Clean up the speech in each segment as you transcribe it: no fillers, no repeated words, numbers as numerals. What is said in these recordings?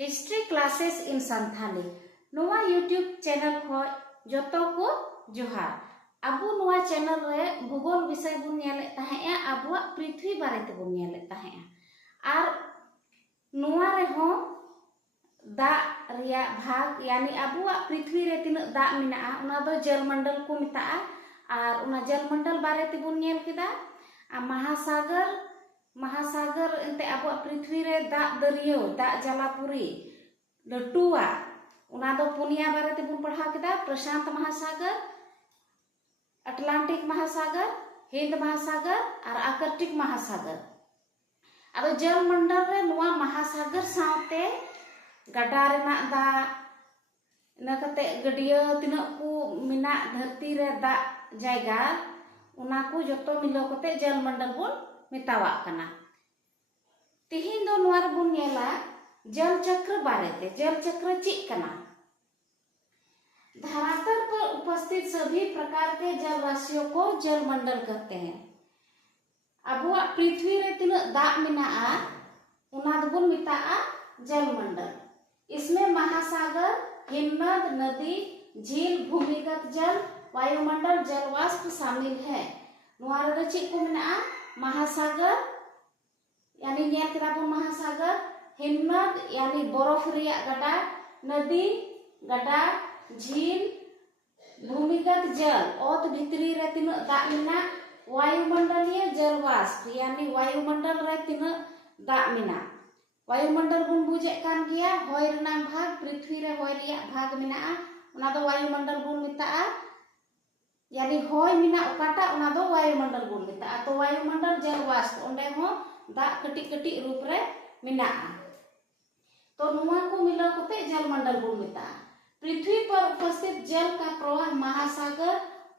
History classes in Santhali Nova YouTube channel खो जोतो को जोहार अबु नोवा चैनल रे भूगोल विषय बुन नेले ताहेया अबुआ पृथ्वी बारे ते बुन नेले ताहेया आर नोवा रे हो दा रिया भाग यानी अबुआ पृथ्वी रे तिना दा मिना उना दो जलमंडल को मिता आर उना जलमंडल बारे ते बुन नेल केदा आ महासागर एंते अबुआ पृथ्वी रे दा दरियो दा जलापुरी लटुआ उना दो पुनिया बारे ते बुन पढ़ा केदा प्रशांत महासागर अटलांटिक महासागर हिंद महासागर और आर्कटिक महासागर अब जलमंडल रे नुआ महासागर साथे गड्डा रेना दा नकते गडिया तिना को मिना धरती रे दा जायगा उना को जतो मिलो कते जलमंडल बुन मितावा कना तिहिन दो नुआर बुन नेला जल चक्र बारे ते जल चक्र चिक कना धरातल पर उपस्थित सभी प्रकार के जल राशियों को जलमंडल कहते हैं। अबुआ पृथ्वी रे तिना दाग मिनाआ उना दबुन मिताआ जलमंडल। इसमें महासागर, हिमनद, नदी, झील, भूमिगत जल, वायुमंडल, जलवाष्प शामिल है। नुआर रे चिक को मिनाआ महासागर यानी नेल केदाबुन महासागर, हिमनद यानी बरफ रिया गड्डा, नदी गड्डा, झील, भूमिगत जल ओत भितरी रे तिना दाग मिना, वायुमंडलीय जलवाष्प यानी वायुमंडल रे तिना दाग मिना। वायुमंडल बुन बुझे कान गिया होय रना भाग पृथ्वी रे होय रिया भाग मिना उना दो वायुमंडल बुन मिता यानी होय मिना ओकाटा उना दो वायुमंडल बुन मिता। तो वायुमंडल जलवाष्प ओंडे हो दाग कटी कटी रूप रे मिना तो नुआ को मिला कते जलमंडल बुन मिता। पृथ्वी पर उपस्थित जल का प्रवाह महासागर,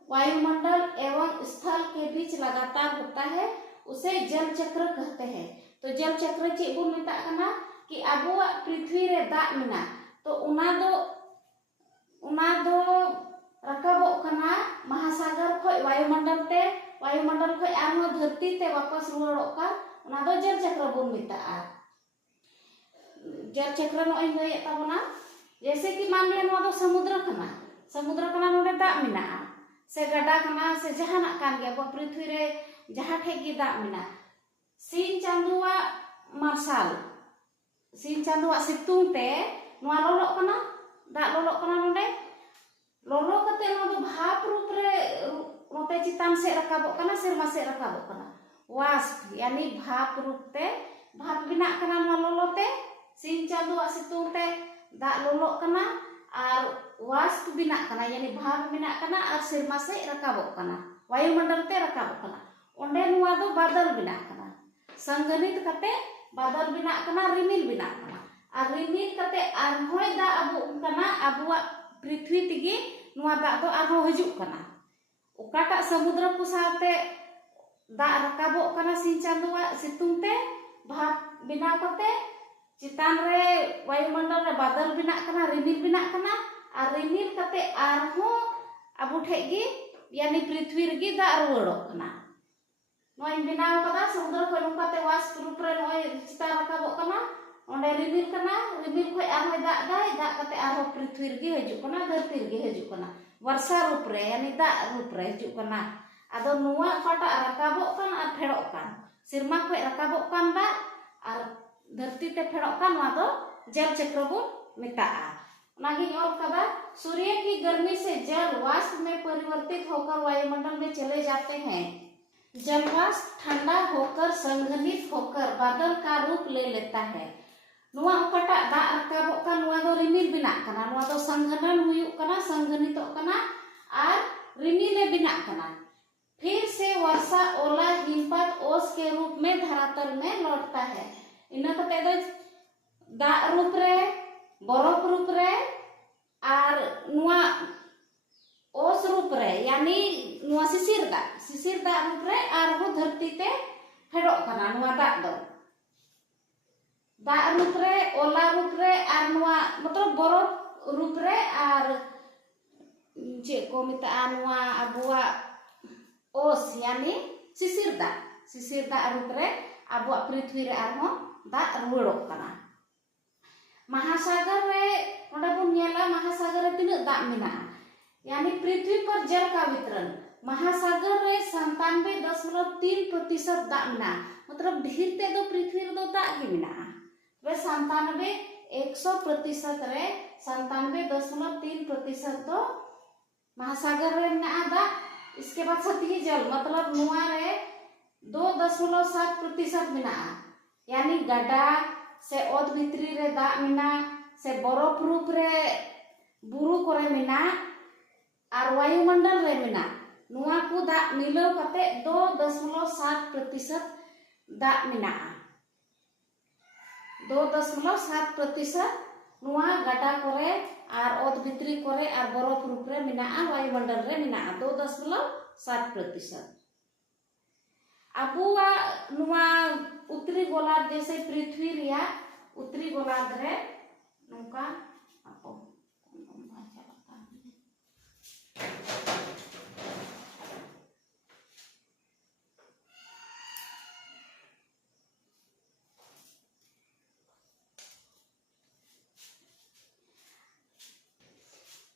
वायुमंडल एवं स्थल के बीच लगातार होता है, उसे जल चक्र कहते हैं। तो जल चक्र चे बुन मिता कना कि अबुआ पृथ्वी रे दाग मिना तो उना दो रकाबो कना महासागर खोय वायुमंडल खोय आरो धरती ते वापस रुवाड़ो का उना दो जल चक्र बुन मिता। जल चक्र नो लय ताबना जैसे कि मान ले नो दो समुद्र कना नोडे दाग मिना से गड्डा कना से जहाना कान गया बो पृथ्वी रे जहां ठे गी दाग मिना सीन चांदुआ मार्शल सीन चांदुआ सितुंग ते नोआ लोलो कना दाग लोलो कना नोडे लोलो कते नो दो भाप रूप रे नोते चितान से रकाबो कना सिरमा से रकाबो कना वाष्प यानी भाप रूप ते भाप बिना कना नो लोलो ते सीन चांदुआ सितुंग ते दाग लोलो कना और वाष्प बिना कना यानी भाप बिना कना और सिरमा से रकाबो कना वायुमंडल ते रकाबो कना ओंडे नुआ दो बादल बिना कना संगनित कते बादल बिना कना रिमिल बिना कना और रिमिल कते आरहोय दा अबु कना अबुआ पृथ्वी तिगी नुआ दा दो आरहो हजू कना ओकाटा समुद्र को साथे दा रकाबो कना सिन चांदुआ सितुंग ते भाप बिना कते चितान रे वायुमंडल रे बादल बिना कना रिमिल बिना कना और रिमिल कते आरहो अबु ठेगी यानी पृथ्वी रे दा रुवाड़ो कना नोय बिनाव कदा समुद्र खोय नुकाते वाष्प रूप रे नोय चिता रकाबो कना ओंडे रिमिल खोय आरहो दा कते आरहो पृथ्वी रे हजू कना धरती रे हजू कना वर्षा रूप रे यानी दा रूप रे हजू कना आदो नुआ काटा रकाबो कन आ फेड़ो कन सिरमा खोय रकाबो कन दा और धरती ते फेड़ो कन वा दो जल चक्र बुन मिताआ। नागी और कदा सूर्य की गर्मी से जल वाष्प में परिवर्तित होकर वायुमंडल में चले जाते हैं। जलवाष्प ठंडा होकर संघनित होकर बादल का रूप ले लेता है। नुआ ओकाटा दा रकाबो का नुआ दो रिमिल बिना कना नुआ दो संघनन हुयु कना संघनितो कना और रिमिले बिना कना फिर से वर्षा ओला हिमपात ओस के रूप में धरातल में लौटता है। इना कते दो दा रूप रे बरफ रूप रे और नुआ ओस रूप रे यानी नुआ सिसिर दा रूप रे और वो धरती ते फेड़ो कना नुआ दा रूप रे ओला रूप रे और नुआ मतलब बरफ रूप रे और जे को मिता नुआ अबुआ ओस यानी सिसिर दा रूप रे अबुआ पृथ्वी रे आरो दा रुवाड़ो कना महासागर रे नोडे बन नेला महासागर रे तिना दाग मेना यानी पृथ्वी पर जल का वितरण महासागर रे 97.3% दाग मेना मतलब ढेर ते दो पृथ्वी रे दो दाग गे मेना वे 100% रे 97.3% तो महासागर रे मेना दाग। इसके बाद सतही जल मतलब नुआ रे 2.7% मेना यानी गड्ढा से ओत भितरी रे दाग मेना से बरफ रूप रे बुरु करे मेना और वायुमंडल रे मेना नुआ को दाग मिलाव कते 2.7% दाग मेना 2.7% नुआ गड्ढा करे और ओत भितरी करे और बरफ रूप रे मेना वायुमंडल रे मेना 2.7%। अबुआ नुआ उत्तरी गोलार्ध जैसे पृथ्वी रिया उत्तरी गोलार्ध रे नुका आपो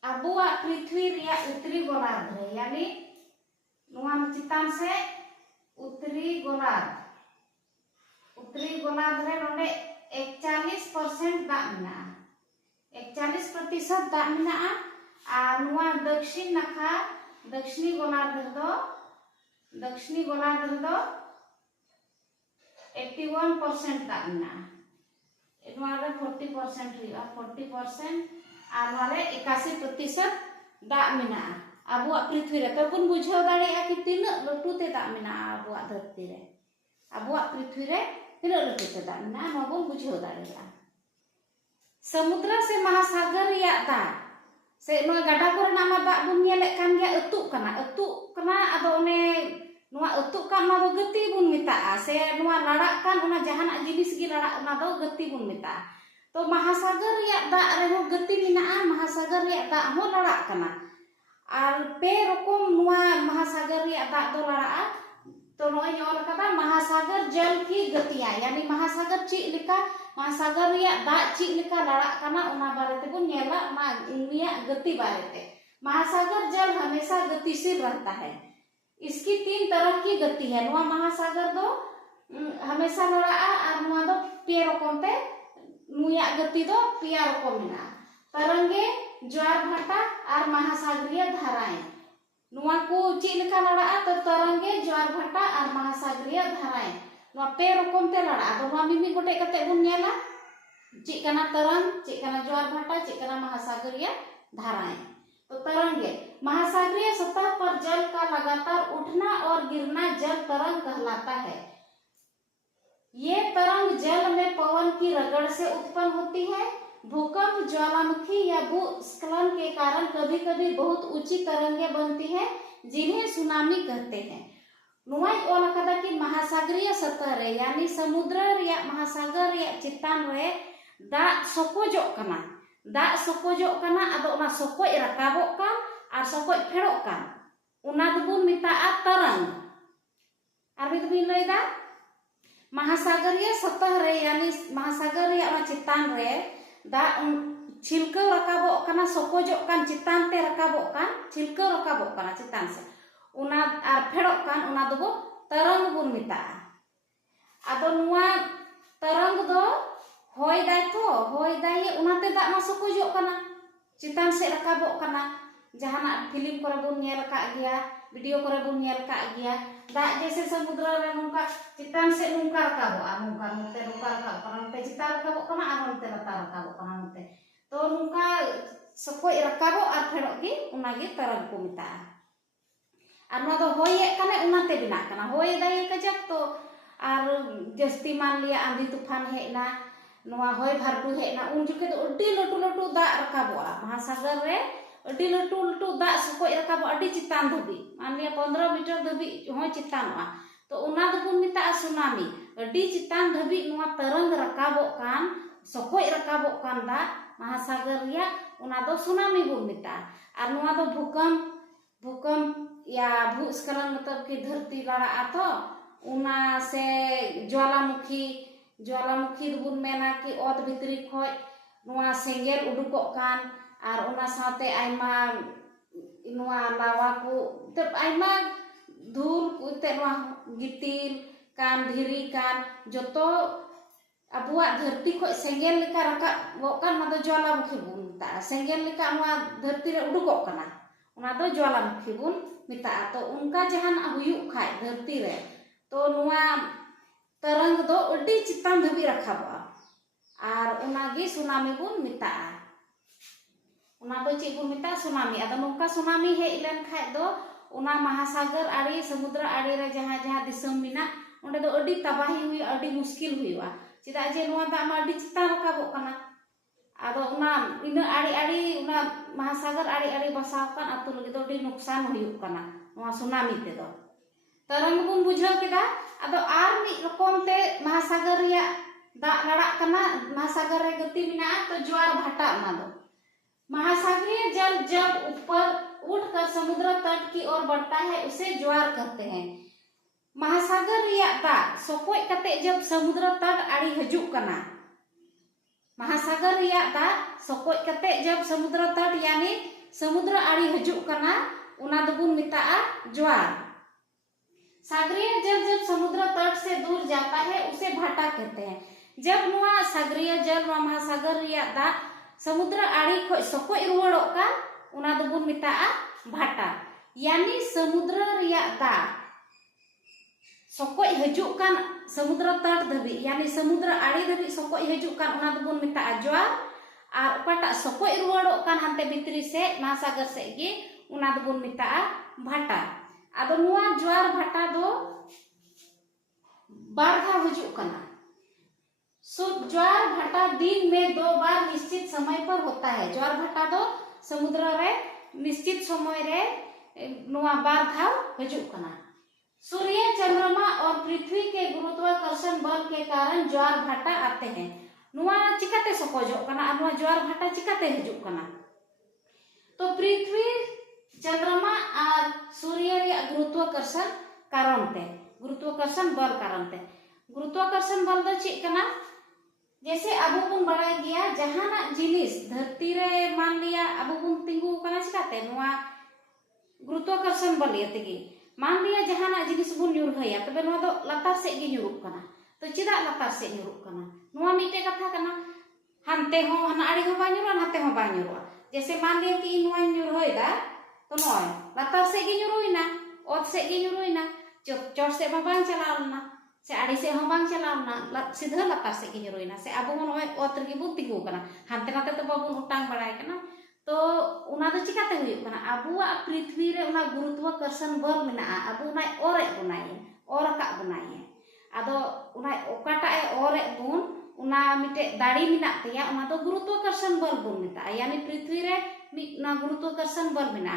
अबुआ पृथ्वी रिया उत्तरी गोलार्ध रे यानी नुआ चितान से उत्तरी गोलार्ध रे नोडे 41% दाग मेना 41% दाग मेना और नुआ दक्षिण नाखा दक्षिणी गोलार्ध रे दो 81% दाग मेना नुआ रे 40% रिया 40% और नुआ रे 81% दाग मेना अबुआ पृथ्वी रे तो बन बुझाव दाड़ेया कि तीना लटू ते दाग मेना अबुआ धरती रे अबुआ पृथ्वी रे तीना लटू ते दाग मेना नो बन बुझाव दाड़ेया। समुद्र से महासागर रिया दाग से नो गड्ढा कोरेना मा दाग बन नेले कान गया अतुक कना अदो ओने नुआ अतुक कान मा दो गति बन मेता से नुआ लड़ा कान ओना जहाना जिनिस गी लड़ा ओना दो गति बन मेता तो महासागर रिया दाग रे हो गति मेना महासागर रिया दाग हो लड़ा कना और पे रकम नुआ महासागर रिया दाग दो लड़ा तो नोय ऑल कदा महासागर जल की गतियां यानी महासागर ची लिका महासागर रिया दाग ची लिका लड़ा कना ओना बारे ते बन नेला ओना इनिया गति बारे ते महासागर जल हमेशा गतिशील रहता है। इसकी 3 तरह की गति है नुआ महासागर दो हमेशा लड़ा और नुआ दो पे रकम ते नुया गति दो पिया रकम मेना तरंगे ज्वार भाटा और महासागरीय धाराएं नुआ को ची लेका लड़ा तो तरंगे ज्वार भाटा और महासागरीय धाराएं नुआ पे रकम ते लड़ा तो नुआ मिमी गोटे कते बन नेला ची कना तरंग ची कना ज्वार भाटा ची कना महासागरीय धाराएं। तो तरंगे महासागरीय सतह पर जल का लगातार उठना और गिरना जल तरंग कहलाता है। ये तरंग जल में पवन की रगड़ से उत्पन्न होती है। भूकंप ज्वालामुखी या भूस्खलन के कारण कभी कभी बहुत ऊंची तरंगे बनती है जिन्हें सुनामी कहते हैं। नुआई ओल कदा कि महासागरीय सतह रे यानी समुद्र रिया महासागर रिया चितान रे दाग सकोजोग कना अदो ओना सकोज रकाबोग कान और सकोज फेड़ोग कान ओना दबुन मेताआ तरंग और भी दबुन लैदा महासागरीय सतह रे यानी महासागर रिया ओना चितान रे दाग छिलका रकाबोग काना सकोजोग कान चितान ते रकाबोग कान छिलका रकाबोग काना चितान से ओना और फेड़ोग कान ओना दबो तरंग बुन मेताआ। आदो नुआ तरंग दो होय दाय तो होय दाय ओनाते दाग मा सकोजोग काना चितान से रकाबोग काना जहाना फिल्म करे बुन नेल का गया वीडियो करे बुन नेल का गया दाग जैसे समुद्र रे नुका चितान से नुका रकाबोगा नुका नोते नुका रकाब काना नोते चितान रकाबोग काना और नोते लतार रकाबोग काना नोते तो नुका सकोज रकाबो और फेड़ोगी ओनागे तरंग को मेताआ। और ना दो होये काने ओनाते बिना काना होय दाय कजक तो और जस्ती मान लिया आंधी तूफान हेना नुआ होय भारडू हेना उन जुके तो अड्डी लटू लटू दाग रकाबोआ महासागर रे अड्डी लटू लटू दाग सकोज रकाबो अड्डी चितान धबी मान लिया 15 मीटर धबी होय चितानोआ तो ओना दबुन मेताआ सुनामी अड्डी चितान धबी नुआ तरंग रकाबो कान सकोज रकाबो कान दाग महासागर रिया ओना दो सुनामी बुन मेताआ। और नुआ दो भूकंप या भूस्खलन मतलब कि धरती लड़ा तो उना से ज्वालामुखी बुन मेना कि ओत भितरी खोज नुआ सेंगेल उडुकोक कान आर उना साथे आइमा नुआ लावा को तब आइमा धूल कुते नुआ गितिल कान धिरी कान जोतो अबुआ धरती को सेंगेल लेका रका वोकान ना दो ज्वालामुखी बुन मिता सेंगेल लेका नुआ धरती रे उडुकोक काना उना दो ज्वालामुखी बुन मिता तो उनका जहान हुयुक खाय धरती रे तो नुआ तरंग दो अड्डी चितान धबी रखाबा आर उनागे सुनामी बुन मिता उना दो चे बुन मिता सुनामी आदो नोंका सुनामी हेज लेन खाय दो उना महासागर आड़ी समुद्र आड़ी रे जहां जहां दिसम मिना उंडे दो अड्डी तबाही हुई अड्डी मुश्किल हुईवा चिदा जे नुआ दा मा अड्डी चितान रखाबो काना आदो उना इना आड़ी आड़ी उना महासागर आड़ी आड़ी बसाव कान अतु लगे दो अड्डी नुकसान हुयुक काना नुआ सुनामी ते दो तरंग बुन बुझाव केदा आदो आर मी रकम ते महासागर रिया दा लड़ा कना महासागर रे गति मिना तो ज्वार भाटा ना दो महासागरीय जल जब ऊपर उठकर समुद्र तट की ओर बढ़ता है उसे ज्वार कहते हैं। महासागर रिया दा सोकोय कते जब समुद्र तट आड़ी हजुक कना महासागर रिया दा सोकोय कते जब समुद्र तट यानी समुद्र आड़ी हजुक कना उना दबुन मिताआ ज्वार। सागरीय जल जब समुद्र तट से दूर जाता है उसे भाटा कहते हैं। जब नुआ सागरीय जल व महासागर रिया दा समुद्र आड़ी खो सकोय रुवाड़ो का उना दबुन मिताआ भाटा यानी समुद्र रिया दा सकोय हजुक कान समुद्र तट धबी यानी समुद्र आड़ी धबी सकोय हजुक कान उना दबुन मिताआ ज्वार आर ओकाटा सकोय रुवाड़ो कान हांते भितरी से महासागर से गे उना दबुन मिताआ भाटा। आदो नुआ ज्वार भाटा दो बार धा हजुक कना ज्वार भाटा दिन में 2 बार निश्चित समय पर होता है। ज्वार भाटा दो समुद्र रे निश्चित समय रे नुआ बार धा हजुक कना। सूर्य चंद्रमा और पृथ्वी के गुरुत्वाकर्षण बल के कारण ज्वार भाटा आते हैं। नुआ चिकाते सकोजो कना नुआ ज्वार भाटा चिकाते हजुक कना तो पृथ्वी चंद्रमा और सूर्य रे गुरुत्वाकर्षण कारण ते गुरुत्वाकर्षण बल कारण ते गुरुत्वाकर्षण बल दो चे कना जैसे अबो बुन बड़ाई गया जहाना जिनिस धरती रे मान लिया अबो बुन तिंगु कना चिकाते नुआ गुरुत्वाकर्षण बल येतेगी मान लिया जहाना जिनिस बुन ᱧᱩᱨᱦᱟᱹᱭᱟ तबे नुआ दो लतार से गे ᱧᱩᱨᱩᱜ कना तो चिदा लतार से ᱧᱩᱨᱩᱜ कना नुआ मिटे कथा कना हानते हो हना आड़ी हो बा ᱧᱩᱨᱩᱜᱼᱟ हाते हो बा ᱧᱩᱨᱩᱜᱼᱟ जैसे मान लिया कि नुआ ᱧᱩᱨᱦᱟᱹᱭदा तो नॉय लतार से गे ᱧᱩᱨᱩᱭना ओत से गे ᱧᱩᱨᱩᱭना चोट से बांग चलावना से आड़ी से हम बांग चलावना सीधा लतार से गे ᱧᱩᱨᱩᱭना से अब नॉय ओत रे बुन तिगु कना हानते नाते तो बाबुन उटांग बड़ाय कना तो उना दो चिकाते हुयुक कना अबुआ पृथ्वी रे उना गुरुत्वाकर्षण बल मेना अबु उना ओरे बनाए और का बनाए आदो उना ओकाटा ए ओरे बुन उना मिटे दाड़ी मिना तया उना दो गुरुत्वाकर्षण बल बुन मेता यानी पृथ्वी रे ना गुरुत्वाकर्षण बल मेना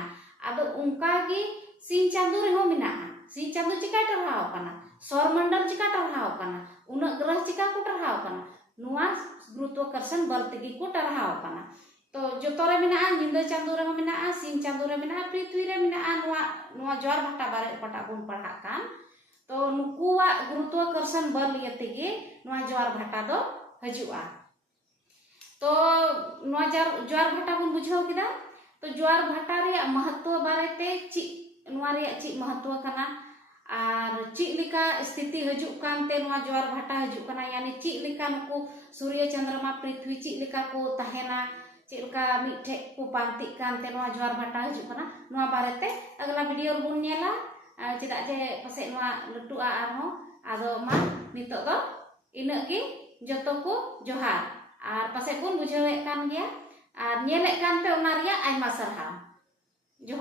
आदो उनका की सिंह चांदो रे हो मेना सिंह चांदो चिका टरहाव कना सौर मंडल चिका टरहाव कना उना ग्रह चिका को टरहाव कना नुआ गुरुत्वाकर्षण बल तेगी को टरहाव कना तो जोतो रे मेना निंदा चांदो रे हो मेना सिंह चांदो रे मेना पृथ्वी रे मेना नुआ ज्वार भाटा बारे पटा बुन पढ़ा कान तो नुकुआ गुरुत्वाकर्षण बल येतेगे नुआ ज्वार भाटा दो हजुआ। तो नुआ ज्वार भाटा बुन बुझाव किदा तो ज्वार भाटा रे महत्व बारे ते ची नुआ रे ची महत्व कना आर ची लिका स्थिति हजुक कानते नुआ ज्वार भाटा हजुक कना यानी ची लिका नुकु सूर्य चंद्रमा पृथ्वी ची लिका को तहेना चिलका मिठे को पांति कानते नुआ ज्वार भाटा हजुक कना नुआ बारे ते अगला वीडियो रे बुन नेला चिदा जे पसे नुआ लटुआ आरो आदो मा नितो दो इना गे जतो को जोहार आर पसे बुन बुझावे कान गया आर नेले कानते ओना रिया आइमा सरहा जोहार।